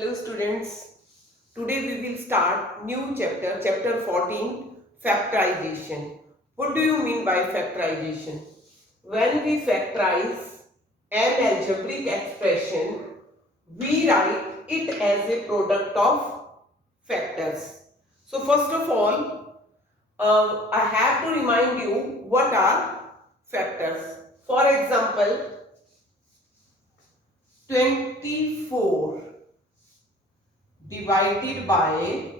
Hello students, today we will start new chapter, chapter 14, factorization. What do you mean by factorization? When we factorize an algebraic expression, we write it as a product of factors. So first of all, I have to remind you what are factors. For example, 24 divided by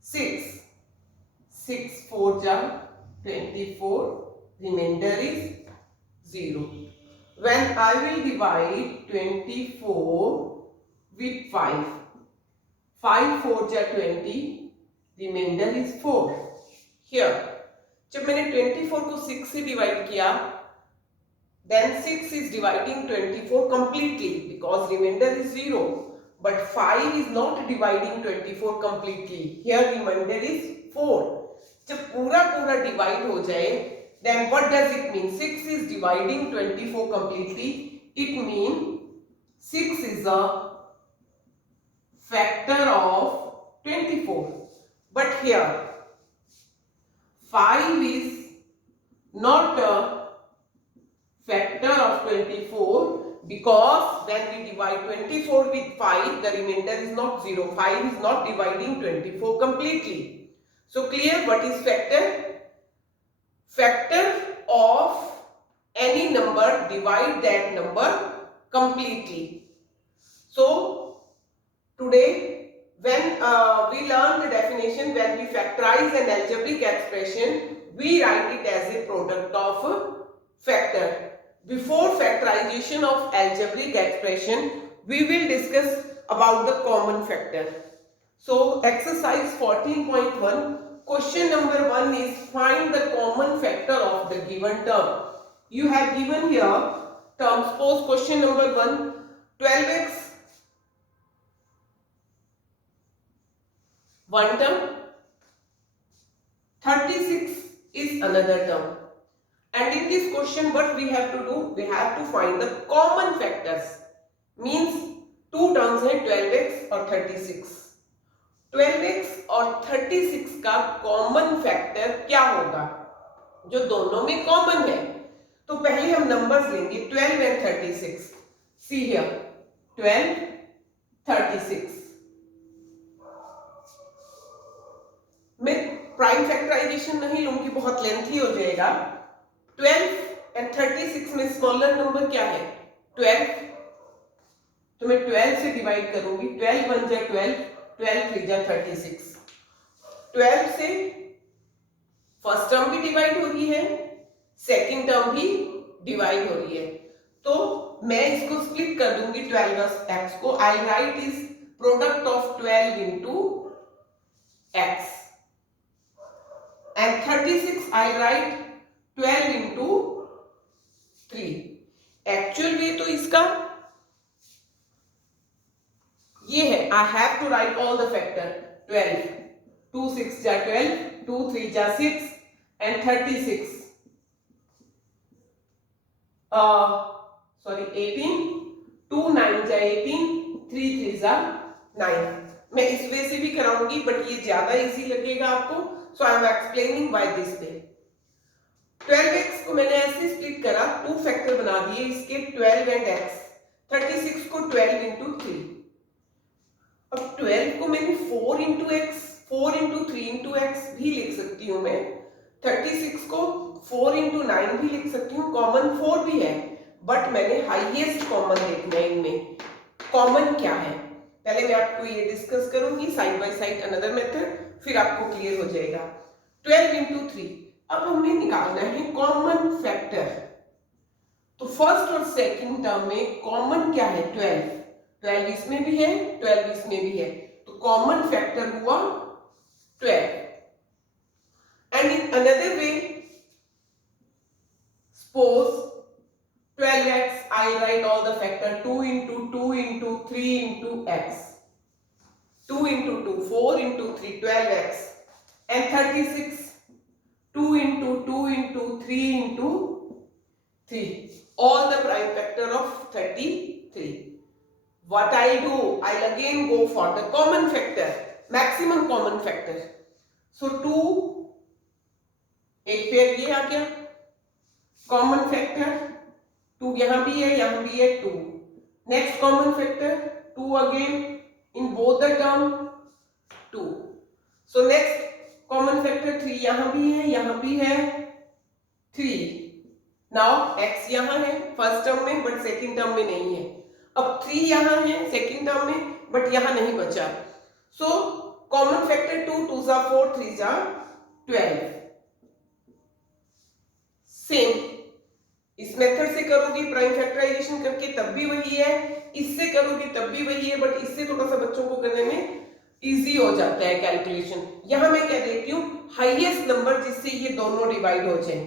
6. 6 4 ja 24. Remainder is 0. When I will divide 24 with 5. 5 4 ja 20. Remainder is 4. Here जब मैंने 24 को 6 से डिवाइड किया, then 6 is dividing 24 completely because remainder is 0. But 5 is not dividing 24 completely. Here remainder is 4. जब पूरा पूरा divide हो जाए, then what does it mean? 6 is dividing 24 completely. It means 6 is a factor of 24. But here 5 is not a factor of 24 because when we divide 24 with 5, the remainder is not 0. 5 is not dividing 24 completely. So clear what is factor? Factor of any number, divide that number completely. So today when we learn the definition, when we factorize an algebraic expression, we write it as a product of factor. Before factorization of algebraic expression, we will discuss about the common factor. So exercise 14.1, question number 1 is find the common factor of the given term. You have given here term. Suppose question number 1, 12x one term, 36 is another term. And in this question what we have to do? We have to find the common factors. Means two terms हैं 12x और 36. 12x और 36 का common factor क्या होगा जो दोनों में कॉमन है? तो पहले हम नंबर्स लेंगे 12 and 36. See here 12, 36. मैं प्राइम फैक्टराइजेशन नहीं लूंगी, बहुत लेंथी हो जाएगा. 12 and 36 में स्मॉलर नंबर क्या है? 12. तो मैं 12 से डिवाइड करूंगी. 12 1 जा 12, 12 3 जा 36. 12 से फर्स्ट टर्म भी डिवाइड हो रही है, सेकंड टर्म भी डिवाइड हो रही है. तो मैं इसको स्प्लिट कर दूंगी 12x को. I write is product of 12 into x and 36 I write 12 into 3. Actual way तो इसका ये है. I have to write all the factor. 12 2 6 जा 12, 2 3 जा 6 and 36 18, 2 9 जा 18, 3 3 जा 9. मैं इस वे से भी कराऊंगी बट ये ज्यादा इजी लगेगा आपको. So I am explaining why this way. 12x को मैंने ऐसे स्प्लिट करा, टू फैक्टर बना दिए इसके 12 and x. 36 को 12 into 3. अब 12 को मैंने 4 into x, 4 into 3 into x भी लिख सकती हूँ मैं. 36 को 4 into 9 भी लिख सकती हूँ. कॉमन 4 भी है बट मैंने हाईएस्ट कॉमन देखना है. इनमें कॉमन क्या है पहले मैं आपको ये डिस्कस करूंगी side by side another method, फिर आपको क्लियर हो जाएगा. 12 into 3. अब हमें निकालना है कॉमन फैक्टर. तो फर्स्ट और सेकंड टर्म में कॉमन क्या है? 12. 12 इसमें भी है, 12 इसमें भी है. तो कॉमन फैक्टर हुआ 12. And in another way suppose 12x I write all the factor 2 into 2 into 3 into x. 2 into 2 4 into 3 12x and 36 2 into 2 into 3 into 3, all the prime factor of 33. what I'll do, I'll again go for the common factor, maximum common factor. So 2, एक पेयर ये आ गया common factor, 2 यहां भी है 2. Next common factor 2 again in both the term 2. So next common factor 3 यहां भी है 3. Now x यहां है फर्स्ट टर्म में बट सेकंड टर्म में नहीं है. अब 3 यहां है सेकंड टर्म में बट यहां नहीं बचा. सो कॉमन फैक्टर 2 2 जा 4 3 जा 12. सेम इस मेथड से करोगी प्राइम फैक्टराइजेशन करके तब भी वही है, इससे करोगी तब भी वही है, बट इससे थोड़ा सा बच्चों को करने में इजी हो जाता है कैलकुलेशन. यहां मैं क्या देती हूं, हाईएस्ट नंबर जिससे ये दोनों डिवाइड हो जाए.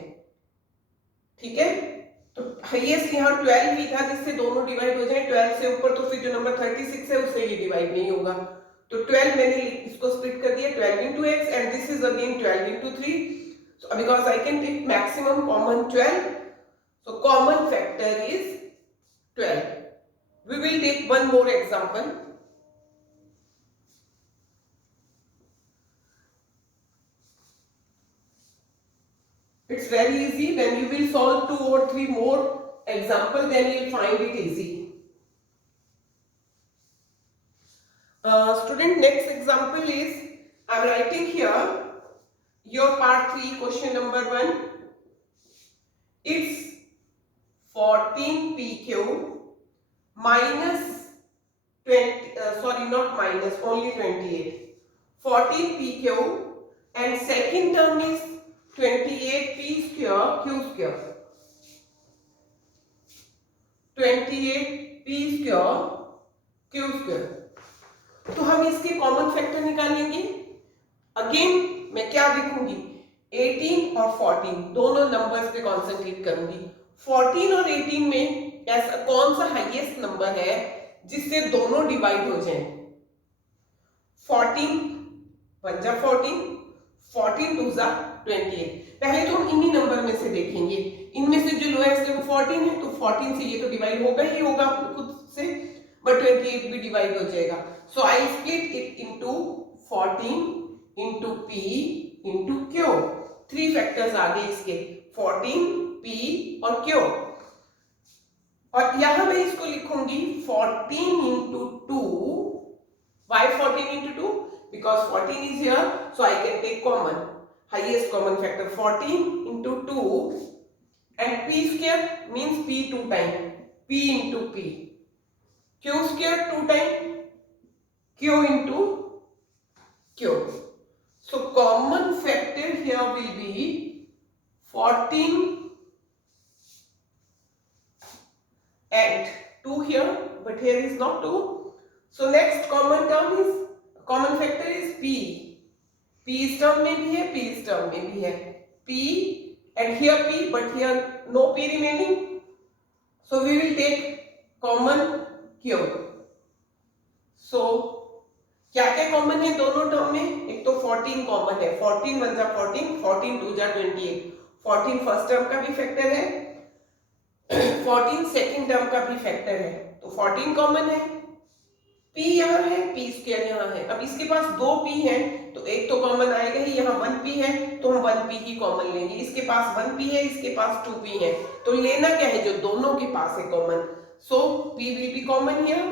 ठीक है, तो हाईएस्ट यहां 12 ही था जिससे दोनों डिवाइड हो जाए. 12 से ऊपर तो फिर जो नंबर 36 है उससे ये डिवाइड नहीं होगा. तो 12 मैंने इसको स्प्लिट कर दिया 12 into x and this is again 12 into 3. So because I can take maximum common 12, so common factor is 12. We will take one more example. It's very easy. When you will solve 2 or 3 more examples, then you will find it easy. Student, next example is, I am writing here your part 3 question number 1. It's 14pq minus 20, sorry not minus, only 28. 14pq and second term is 28p square q square. 28p square q square. तो हम इसके common factor निकालेंगे. अगेन मैं क्या लिखूंगी, 18 और 14 दोनों नंबर्स पे कॉन्सेंट्रेट करूंगी. 14 और 18 में ऐसा कौन सा हाईएस्ट नंबर है जिससे दोनों डिवाइड हो जाएं. 14 1 जा 14, 14 2 जा 28. पहले तो हम इन्हीं नंबर में से देखेंगे. इनमें से जो लोएस्ट है वो 14 है, तो 14 से ये तो डिवाइड होगा ही होगा खुद से, बट 28 भी डिवाइड हो जाएगा. So I split it into 14 into p into q. 3 factors आ गए इसके, 14 p और q. और यहां मैं इसको लिखूंगी 14 into 2. Why 14 into 2? Because 14 is here, so I can take common, highest common factor 14 into 2, and p square means p 2 time, p into p. q square 2 time, q into q. So common factor here will be 14 and 2 here, but here is not 2. So next common term is, common factor is p. p इस term में भी है, p इस term में भी है. p and here p, but here no p remaining. So we will take common q. So क्या क्या कॉमन है दोनों टर्म में, एक तो 14 कॉमन है. 14 1 जा 14, 14 2 जा 28. 14 फर्स्ट टर्म का भी फैक्टर है, 14 सेकंड टर्म का भी फैक्टर है, तो 14 कॉमन है. p यहाँ है, p स्क्वायर यहाँ है. अब इसके पास 2 p है तो एक तो कॉमन आएगा ही. यहाँ 1p है तो हम 1p ही कॉमन लेंगे. इसके पास 1p है, इसके पास 2p है, तो लेना क्या है जो दोनों के पास है कॉमन. सो p will be common here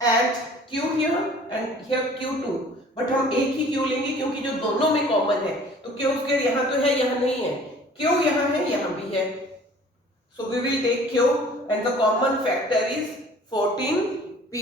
and q here and here q2, but हम एक ही q लेंगे क्योंकि जो दोनों में कॉमन है. तो q स्क्वायर यहाँ तो है, यहाँ नहीं है. q यहाँ है, यहाँ भी है. So we will take q and the common factor is 14p